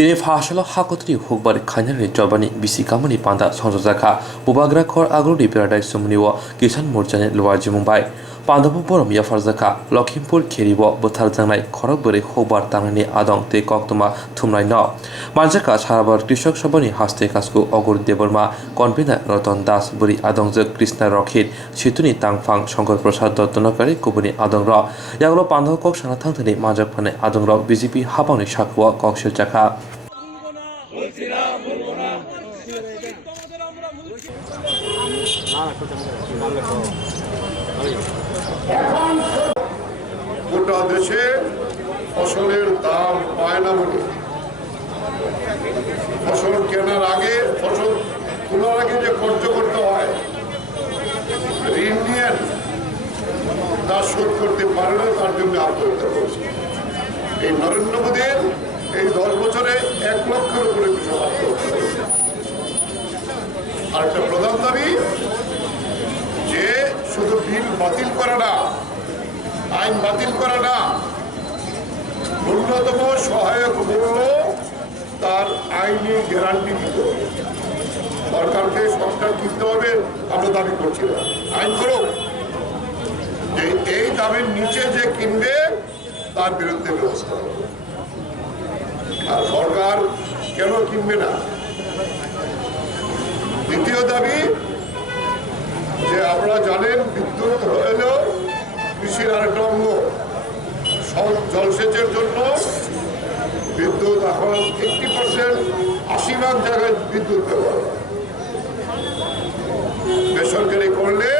Tini Fashalo Hakotri Hubari Kanyari Jobani Bisi Kamani Panda Sonjaka Bubagra Kor Agrodi Paradise Sumniwa Kisan Murjane Luaji Mumbai Pandapuram Yafarzaka Lokhimpur Kiribo Butarjanai Koraburi Hubar Tangani Adong Te Koktuma Tumrai No Manjaka Sarabar Krishok Shabani Haste Kasku Ogur Deborma Konpina Roton Das Buri Adong Krishna Rokhit Situni Tangfang Shankar Prasad Tonakari Kubuni Adong Ro Yaglo Pando Kok Sanatantani Majakpane Adong Ro BJP Habani Shakwa Kokshil Jaka গোটা দেশে ফসলের দাম পায় না বলে ফসল কেনার আগে ফসল তোলার আগে যে খরচ করতে হয় ঋণ নিয়ে তা শোধ করতে পারে না, তার জন্য আত্মহত্যা করছে। এই নরেন্দ্র মোদীর এই 10 বছরে 1 লক্ষের উপরে কৃষক আত্মহত্যা করেছে। আর একটা প্রধান দাবি যে শুধু বিল বাতিল করা না, আইন বাতিল করা না, ন্যূনতম সহায়ক মূল্য তার আইনি গ্যারান্টি দিতে হবে। সরকারকে সংস্কার কিনতে হবে, আমরা দাবি করছি না। আইন করো যে এই দামের নিচে যে কিনবে তার বিরুদ্ধে ব্যবস্থা হবে। আর সরকার কেন কিনবে না? দ্বিতীয় দাবি যে আপনারা জানেন বিদ্যুৎ হলেও কৃষির আরেকটা অঙ্গ। জলসেচের জন্য বিদ্যুৎ এখন 80% 80% জায়গায় বিদ্যুৎ ব্যবহার হয়। বেসরকারি করলে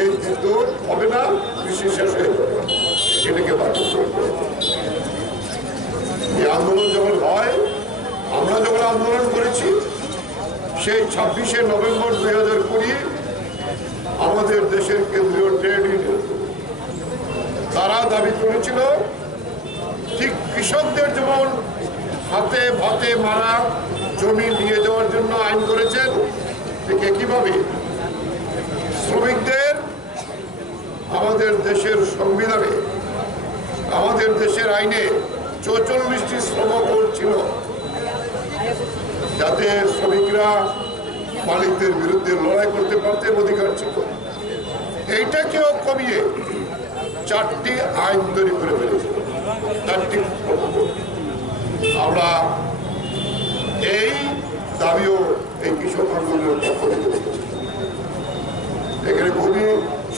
এই বিদ্যুৎ হবে না, কৃষি শেষ হয়ে যাবে। এটাকে বাতিল করবে। এই আন্দোলন যখন হয়, আমরা যখন আন্দোলন করেছি সেই 26শে নভেম্বর 2020 আমাদের দেশের কেন্দ্রীয় ট্রেড ইউনিয়ন তারা দাবি করেছিল ঠিক কৃষকদের যেমন হাতে ভাতে মারা জমি নিয়ে যাওয়ার জন্য আইন করেছেন, ঠিক একইভাবে শ্রমিকদের আমাদের দেশের সংবিধানে, আমাদের দেশের আইনে 44টি শ্রম কোড ছিল, যাতে শ্রমিকরা মালিকদের বিরুদ্ধে লড়াই করতে পারতেন, অধিকার ছিল। এইটাকেও কমিয়ে 4টি আইন তৈরি করে ফেলেছিল, 4টি। আমরা এই দাবিও এই কৃষক আন্দোলনের পক্ষ থেকে করেছি। এখানে খুবই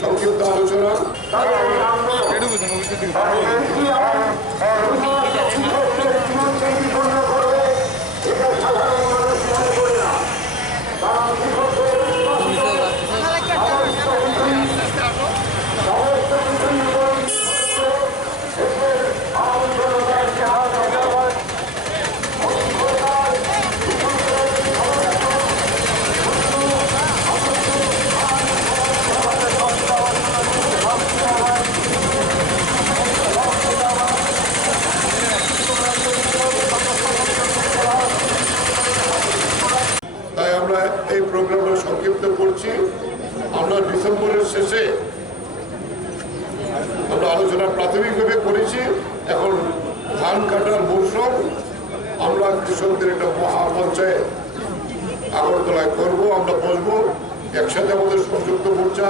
সংক্ষিপ্ত আলোচনা। তাই আমরা এই প্রোগ্রামটা সংক্ষিপ্ত করছি। আমরা ডিসেম্বরের শেষে আমরা আলোচনা প্রাথমিকভাবে করেছি। এখন ধান কাটার মৌসুম, আমরা কৃষকদের একটা মহাপঞ্চায়েত আগরতলায় করবো। আমরা বসবো একসাথে, আমাদের সংযুক্ত মোর্চা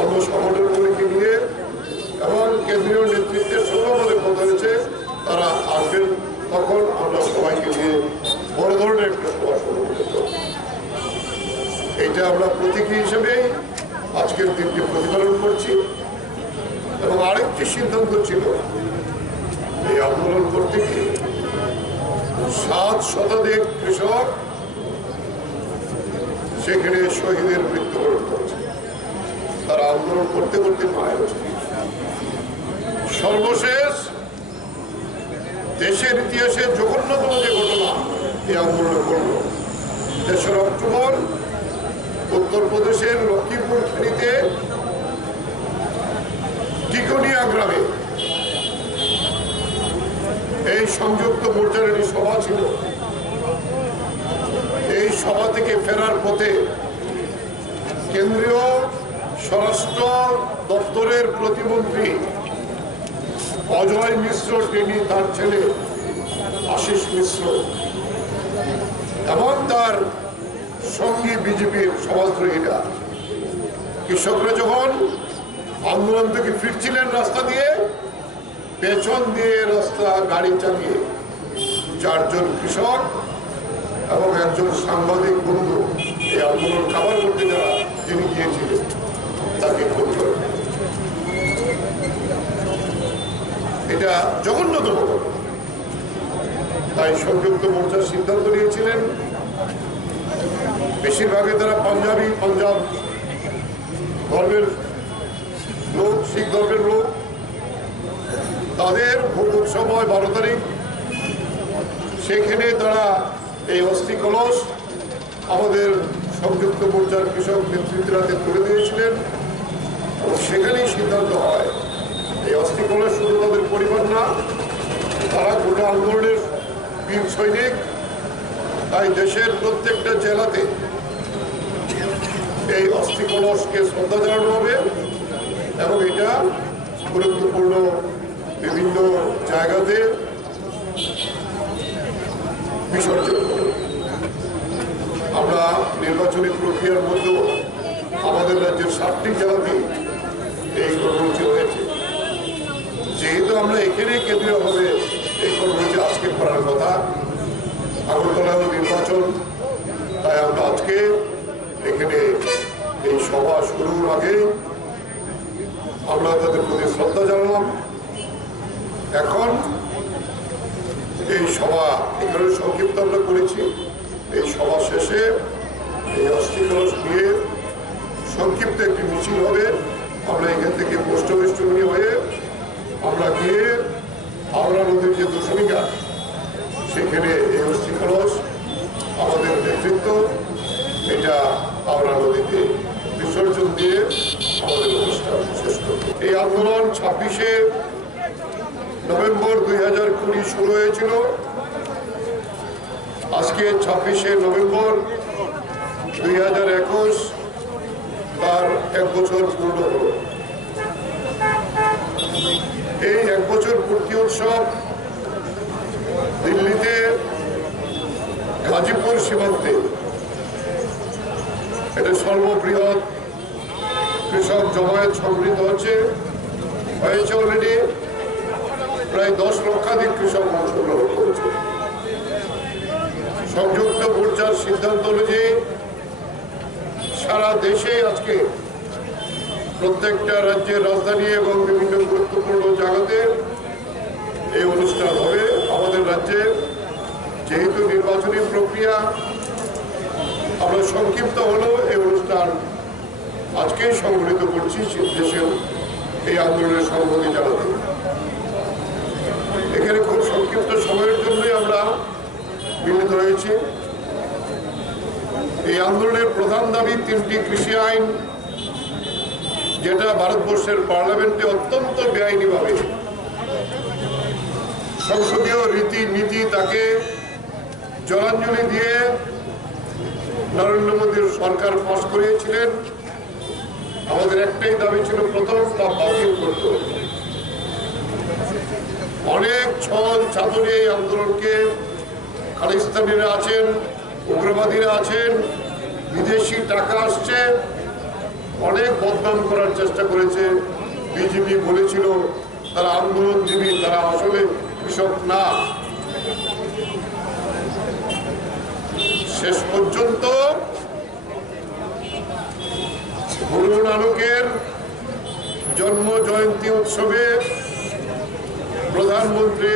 অন্য সংগঠনগুলিকে নিয়ে এবং কেন্দ্রীয় নেতৃত্বের সঙ্গে আমাদের কথা হয়েছে, তারা আসবেন। তখন আমরা সবাইকে নিয়ে বড় ধরনের একটা সভা শুরু করব। এইটা আমরা প্রতীকী হিসেবে আজকের দিনটি প্রতিপালন করছি। এবং আরেকটি সিদ্ধান্ত ছিল, এই আন্দোলন করতে গিয়ে 7 শতাধিক কৃষক সেখানে শহীদের মৃত্যুবরণ করেছে। তারা আন্দোলন করতে করতে মারা গেছে। সর্বশেষ দেশের ইতিহাসে জঘন্যতম যে ঘটনা এই আন্দোলনে ঘটল, 3 অক্টোবর উত্তরপ্রদেশের লক্ষ্মীপুর খনিতে টিকোনিয়া গ্রামে এই সংযুক্ত মোর্চার একটি সভা ছিল। এই সভা থেকে ফেরার পথে কেন্দ্রীয় স্বরাষ্ট্র দপ্তরের প্রতিমন্ত্রী অজয় মিশ্র, তিনি তার ছেলে আশিস মিশ্র এবং তার সঙ্গী বিজেপির সমাজদ্রোহীরা কৃষকরা যখন আন্দোলন থেকে ফিরছিলেন রাস্তা দিয়ে, পেছন দিয়ে রাস্তা গাড়ি চালিয়ে 4 জন কৃষক এবং একজন সাংবাদিক বন্ধু এই আন্দোলন কাভার করতে যারা যিনি গিয়েছিলেন তাকে খুন করে। এটা জঘন্যতম ঘটনা। তাই সংযুক্ত মোর্চার সিদ্ধান্ত নিয়েছিলেন, বেশিরভাগই তারা পাঞ্জাব ধর্মের লোক, শিখ ধর্মের লোক, তাদের ভোট উৎসব হয় 12 তারিখ। সেখানে তারা এই অস্থি কলস আমাদের সংযুক্ত মোর্চার কৃষক নেতৃত্বরাতে তুলে দিয়েছিলেন এবং সেখানেই সিদ্ধান্ত হয় এই অস্থি কলস শুধু তাদের পরিবার না, তারা গোটা আন্দোলনের বীর সৈনিক। তাই দেশের প্রত্যেকটা জেলাতে এই অস্থি কলসকে শ্রদ্ধা জানানো হবে এবং এটা গুরুত্বপূর্ণ বিভিন্ন জায়গাতে বিসর্জন করবে। আমরা নির্বাচনী প্রক্রিয়ার মধ্যে আমাদের রাজ্যের 7টি জেলাতে এই কর্মসূচি হয়েছে। যেহেতু আমরা এখানেই কেন্দ্রীয়ভাবে এই কর্মসূচি আজকে করার কথা, আগরতলায় নির্বাচন, তাই আমরা আজকে এখানে এই সভা শুরুর আগে আমরা তাদের প্রতি শ্রদ্ধা জানালাম। এখন এই সভা এখানে সংক্ষিপ্ত আমরা করেছি। এই সভা শেষে এই অস্থি কলস নিয়ে সংক্ষিপ্ত একটি মিছিল হবে। আমরা এখান থেকে পোস্ট অফিস চুরি হয়ে আমরা গিয়ে হাওড়া নদীর যে দূষণিকা, সেখানে এই অস্থি কলস আমাদের নেতৃত্ব এটা হাওড়া নদীতে বিসর্জন দিয়ে আমাদের অনুষ্ঠান শেষ করব। এই আন্দোলন 26শে নভেম্বর 2020 শুরু হয়েছিল। আজকে 26শে নভেম্বর 2021 তার 1 বছর পূর্ণ হল। এই 1 বছর পূর্তি উৎসব দিল্লিতে গাজীপুর সীমান্তে এটা সর্ববৃহৎ কৃষক জমায়েত সংগঠিত হয়েছে অলরেডি। প্রায় 10 লক্ষাধিক কৃষক অংশগ্রহণ করেছে। সংযুক্ত মোর্চার সিদ্ধান্ত অনুযায়ী সারা দেশে আজকে প্রত্যেকটা রাজ্যের রাজধানী এবং বিভিন্ন গুরুত্বপূর্ণ জায়গাতে এই অনুষ্ঠান হবে। আমাদের রাজ্যে যেহেতু নির্বাচনী প্রক্রিয়া, আমরা সংক্ষিপ্ত হলেও এই অনুষ্ঠান আজকেই সংগঠিত করছি দেশেও এই আন্দোলনের সংহতি জানাতে। এখানে খুব সংক্ষিপ্ত সময়ের জন্যই আমরা মিলিত হয়েছি। এই আন্দোলনের প্রধান দাবি 3টি কৃষি আইন, যেটা ভারতবর্ষের পার্লামেন্টে অত্যন্ত বেআইনিভাবে সংসদীয় রীতিনীতি তাকে জলাঞ্জলি দিয়ে নরেন্দ্র মোদীর সরকার পাস করিয়েছিলেন। আমাদের একটাই দাবি ছিল, প্রথম তা বাতিল করতে হবে। অনেক ছল চাতুরি এই আন্দোলনকে, খালিস্তানিরা আছেন, উগ্রবাদীরা আছেন, বিদেশি টাকা আসছে, অনেক বদনাম করার চেষ্টা করেছে। বিজেপি বলেছিল তারা আন্দোলনজীবী, তারা আসলে কৃষক না। শেষ পর্যন্ত গুরু নানকের জন্ম জয়ন্তী উৎসবে প্রধানমন্ত্রী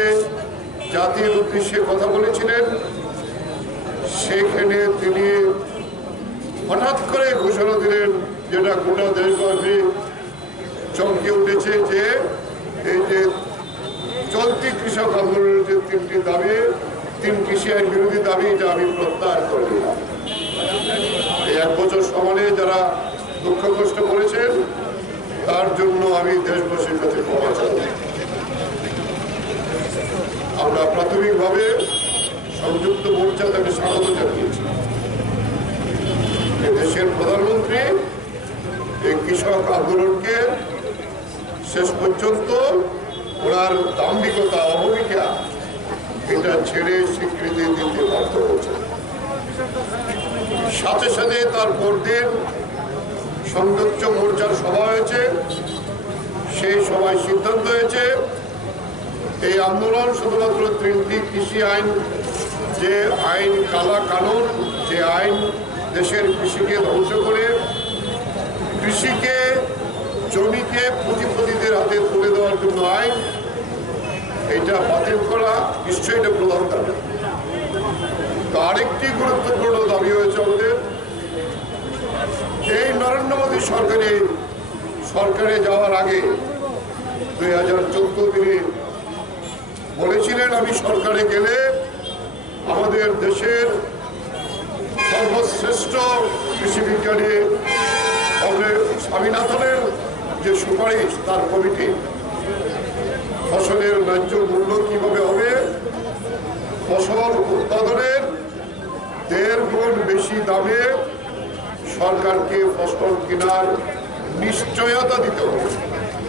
জাতির উদ্দেশ্যে কথা বলেছিলেন। সেখানে তিনি হঠাৎ করে ঘোষণা দিলেন, যেটা গোটা দেশবাসী চমকে উঠেছে, যে এই যে চলতি কৃষক আন্দোলনের যে 3টি দাবি, 3 কৃষি আইন বিরোধী দাবি, যা আমি প্রত্যাহার করে দিলাম। এই 1 বছর সমানে যারা দুঃখ কষ্ট করেছেন তার জন্য আমি দেশবাসীর কাছে ক্ষমা চাই। আমরা প্রাথমিকভাবে সংযুক্ত মোর্চা তাকে স্বাগত জানিয়েছি। দেশের প্রধানমন্ত্রী এই কৃষক আন্দোলনকে শেষ পর্যন্ত ওনার দাম্ভিকতা, অবহেলা এটা ছেড়ে স্বীকৃতি দিতে বাধ্য হয়েছে। সাথে সাথে তার পরদিন সৌন্দর্য মোর্চার সভা হয়েছে। সেই সভায় সিদ্ধান্ত হয়েছে এই আন্দোলন শুধুমাত্র 3টি কৃষি আইন, যে আইন কালা কানুন, যে আইন দেশের কৃষিকে ধ্বংস করে কৃষিকে, জমিকে পুঁজিপতিদের হাতে তুলে দেওয়ার জন্য আইন, এটা বাতিল করা নিশ্চয়ই এটা প্রধান দাবি। তো আরেকটি গুরুত্বপূর্ণ দাবি হয়েছে আমাদের, এই নরেন্দ্র মোদী সরকারে যাওয়ার আগে 2014 তিনি বলেছিলেন, আমি সরকারে গেলে আমাদের দেশের সর্বশ্রেষ্ঠ কৃষি বিজ্ঞানী স্বামীনাথনের যে সুপারিশ, তার কমিটি, ফসলের ন্যায্য মূল্য কিভাবে হবে, ফসল উৎপাদনের 1.5 গুণ বেশি দামে সরকারকে ফসল কেনার নিশ্চয়তা দিতে হবে।